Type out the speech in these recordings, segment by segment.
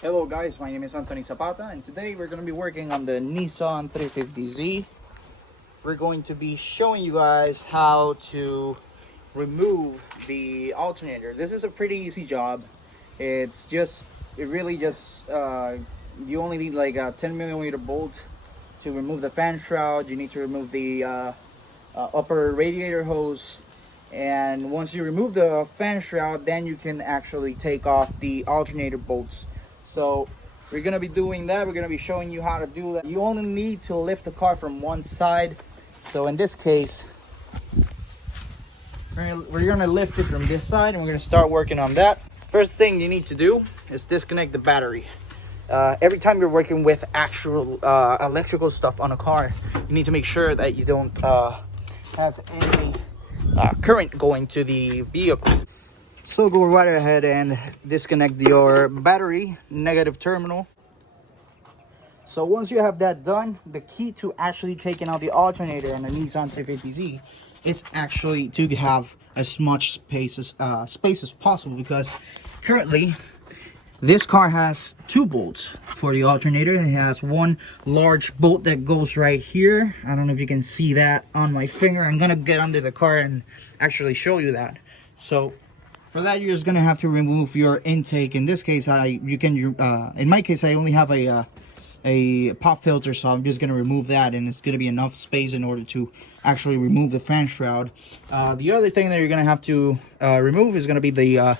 Hello guys, my name is Anthony Zapata and today we're going to be working on the Nissan 350Z. We're going to be showing you guys how to remove the alternator. This is a pretty easy job. It really just, you only need like a 10mm bolt to remove the fan shroud. You need to remove the upper radiator hose. And once you remove the fan shroud, then you can actually take off the alternator bolts. So we're gonna be doing that. We're gonna be showing you how to do that. You only need to lift the car from one side. So in this case, we're gonna lift it from this side and we're gonna start working on that. First thing you need to do is disconnect the battery. Every time you're working with actual electrical stuff on a car, you need to make sure that you don't have any current going to the vehicle. So go right ahead and disconnect your battery negative terminal. So once you have that done, the key to actually taking out the alternator on the Nissan 350Z is actually to have as much space as possible, because currently this car has two bolts for the alternator. It has one large bolt that goes right here. I don't know if you can see that on my finger. I'm gonna get under the car and actually show you that. So for that, you're just gonna have to remove your intake. In this case, in my case, I only have a pop filter, so I'm just gonna remove that, and it's gonna be enough space in order to actually remove the fan shroud. The other thing that you're gonna have to remove is gonna be the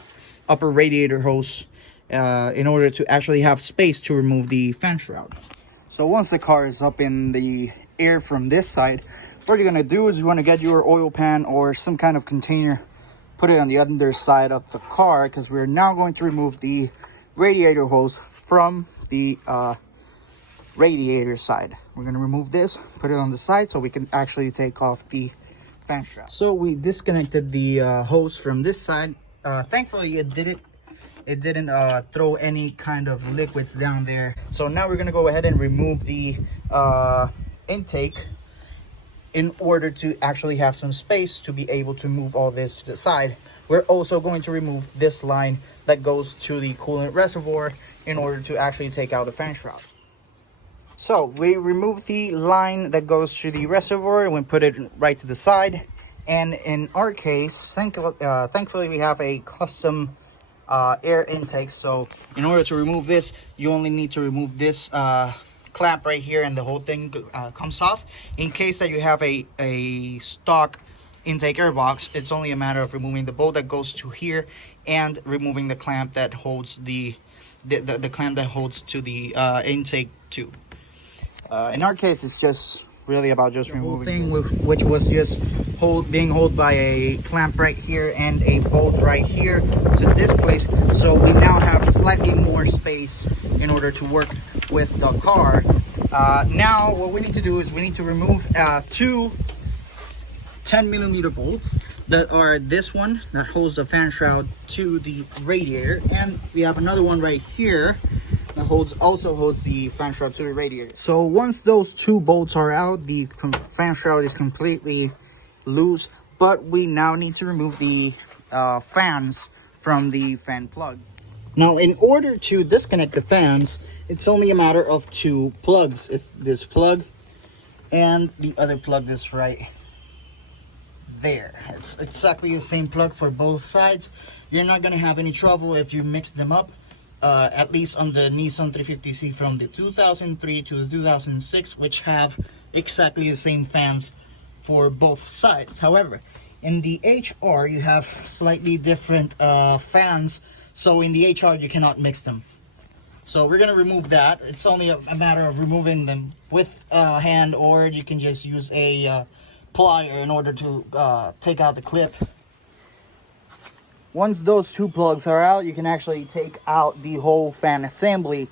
upper radiator hose, in order to actually have space to remove the fan shroud. So once the car is up in the air from this side, what you're gonna do is you want to get your oil pan or some kind of container, put it on the underside of the car, because we're now going to remove the radiator hose from the radiator side. We're going to remove this, put it on the side so we can actually take off the fan shroud. So we disconnected the hose from this side. Thankfully it didn't throw any kind of liquids down there. So now we're going to go ahead and remove the intake, in order to actually have some space to be able to move all this to the side. We're also going to remove this line that goes to the coolant reservoir in order to actually take out the fan shroud. So we remove the line that goes to the reservoir and we put it right to the side. And in our case, thankfully we have a custom air intake. So in order to remove this, you only need to remove this clamp right here, and the whole thing comes off. In case that you have a stock intake air box, it's only a matter of removing the bolt that goes to here and removing the clamp that holds the clamp that holds to the intake tube. In our case, it's just really about just removing the thing, which was just being held by a clamp right here and a bolt right here to this place. So we now have slightly more space in order to work with the car. Now what we need to do is we need to remove two 10mm bolts that are this one that holds the fan shroud to the radiator, and we have another one right here that also holds the fan shroud to the radiator. So once those two bolts are out, the fan shroud is completely loose, but we now need to remove the fans from the fan plugs. Now in order to disconnect the fans, it's only a matter of two plugs. It's this plug and the other plug that's right there. It's exactly the same plug for both sides. You're not going to have any trouble if you mix them up. At least on the Nissan 350Z from the 2003 to the 2006, which have exactly the same fans for both sides. However, in the HR you have slightly different fans, so in the HR you cannot mix them. So we're gonna remove that. It's only a matter of removing them with a hand, or you can just use a plier in order to take out the clip. Once those two plugs are out, you can actually take out the whole fan assembly.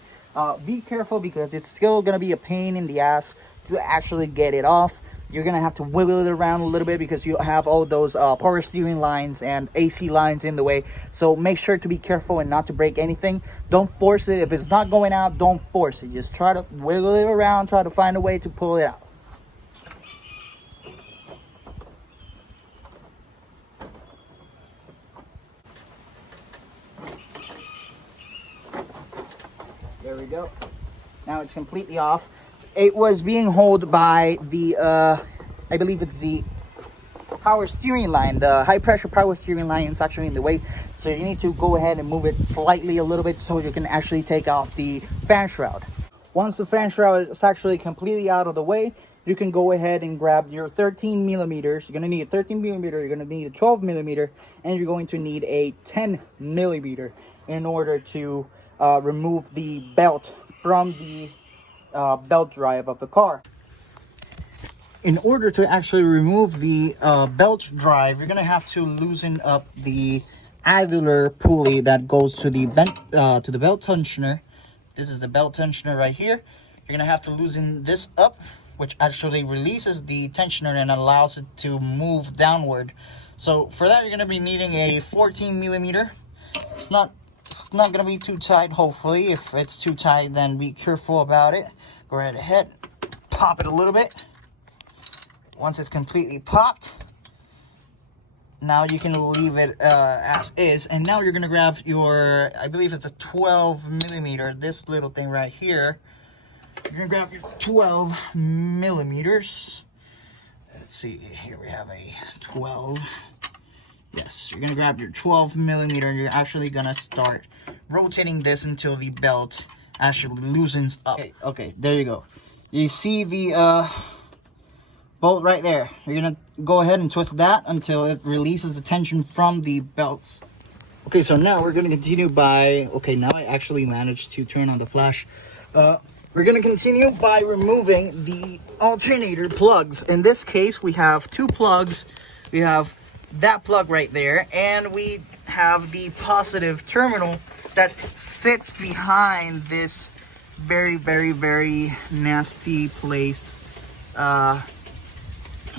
Be careful, because it's still going to be a pain in the ass to actually get it off. You're going to have to wiggle it around a little bit, because you have all those power steering lines and AC lines in the way. So make sure to be careful and not to break anything. Don't force it. If it's not going out, don't force it. Just try to wiggle it around, try to find a way to pull it out. There we go. Now it's completely off. It was being held by the, I believe it's the power steering line. The high pressure power steering line is actually in the way. So you need to go ahead and move it slightly a little bit so you can actually take off the fan shroud. Once the fan shroud is actually completely out of the way, you can go ahead and grab your 13 millimeters. You're going to need a 13 millimeter, you're going to need a 12 millimeter, and you're going to need a 10 millimeter in order to remove the belt from the belt drive of the car. In order to actually remove the belt drive, you're going to have to loosen up the idler pulley that goes to the belt tensioner. This is the belt tensioner right here. You're going to have to loosen this up, which actually releases the tensioner and allows it to move downward. So for that, you're going to be needing a 14 millimeter. It's not going to be too tight, hopefully. If it's too tight, then be careful about it. Go right ahead, pop it a little bit. Once it's completely popped, now you can leave it as is. And now you're going to grab your, I believe it's a 12 millimeter, this little thing right here. You're going to grab your 12 millimeters. Let's see, here we have a 12. Yes, you're going to grab your 12 millimeter and you're actually going to start rotating this until the belt actually loosens up. Okay, there you go. You see the bolt right there. You're going to go ahead and twist that until it releases the tension from the belts. Okay, so now we're going to continue by, okay, now I actually managed to turn on the flash. We're going to continue by removing the alternator plugs. In this case, we have two plugs. We have that plug right there, and we have the positive terminal that sits behind this very, very, very nasty placed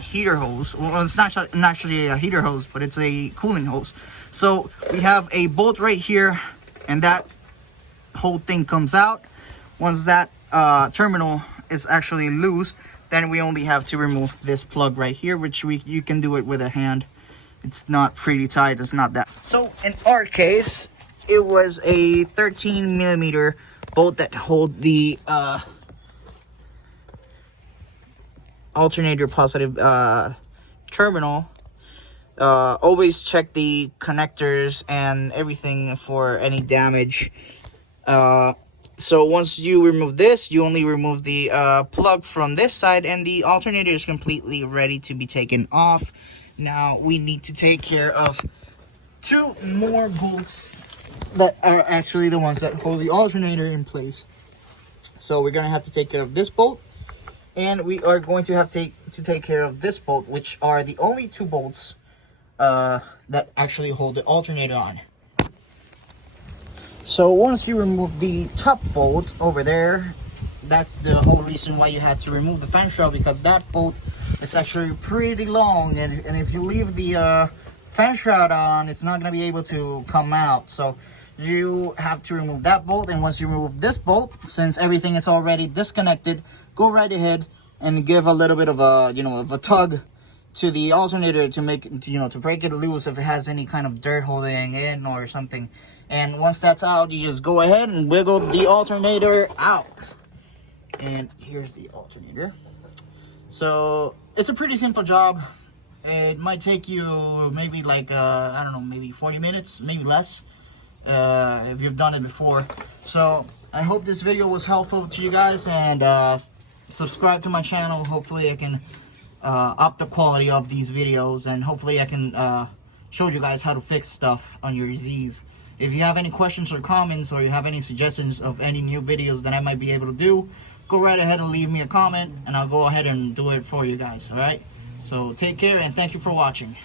heater hose. Well, it's not actually a heater hose, but it's a cooling hose. So we have a bolt right here, and that whole thing comes out. Once that terminal is actually loose, then we only have to remove this plug right here, which you can do it with a hand. It's not pretty tight, it's not that. So in our case, it was a 13 millimeter bolt that hold the alternator positive terminal. Always check the connectors and everything for any damage. So once you remove this, you only remove the plug from this side, and the alternator is completely ready to be taken off. Now we need to take care of two more bolts that are actually the ones that hold the alternator in place. So we're going to have to take care of this bolt, and we are going to have to take care of this bolt, which are the only two bolts that actually hold the alternator on. So once you remove the top bolt over there, that's the whole reason why you had to remove the fan shroud, because that bolt is actually pretty long, and if you leave the fan shroud on, it's not going to be able to come out. So you have to remove that bolt, and once you remove this bolt, since everything is already disconnected, go right ahead and give a little bit of a, of a tug to the alternator to make, to break it loose if it has any kind of dirt holding in or something. And once that's out, you just go ahead and wiggle the alternator out. And here's the alternator. So it's a pretty simple job. It might take you maybe like I don't know, maybe 40 minutes, maybe less, if you've done it before. So I hope this video was helpful to you guys, and subscribe to my channel. Hopefully I can up the quality of these videos, and hopefully I can show you guys how to fix stuff on your Zs. If you have any questions or comments, or you have any suggestions of any new videos that I might be able to do, go right ahead and leave me a comment, and I'll go ahead and do it for you guys. All right, so take care, and thank you for watching.